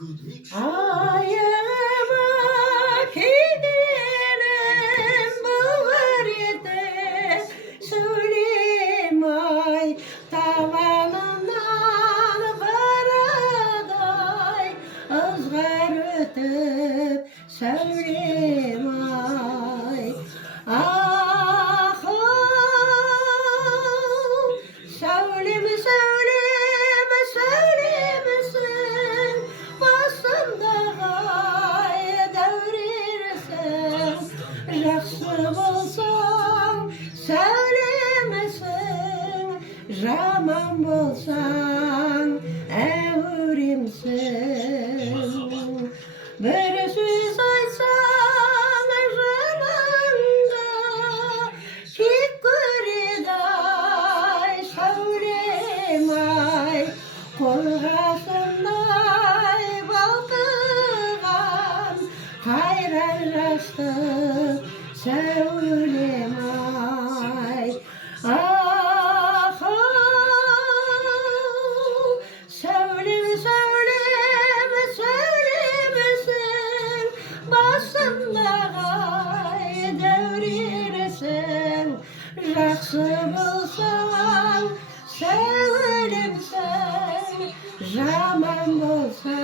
Ayağıma gidelim bulur yedi söylemay tavanından karaday ızgar ötüp söylemay söyleme söyleme söylemesin basındağa devrirsin жақсы болсаң сөйлемесің жаман болсаң әуремсің бір сөз айтсаң жаныңда тек көреді-ай сөйлемай қорғасындай балқыған қайран жастық сөйлемай сөйлеме сөйлеме сөйлемесің басындағы дәурересің жақсы болсаң сөйлемсің жаман болсаң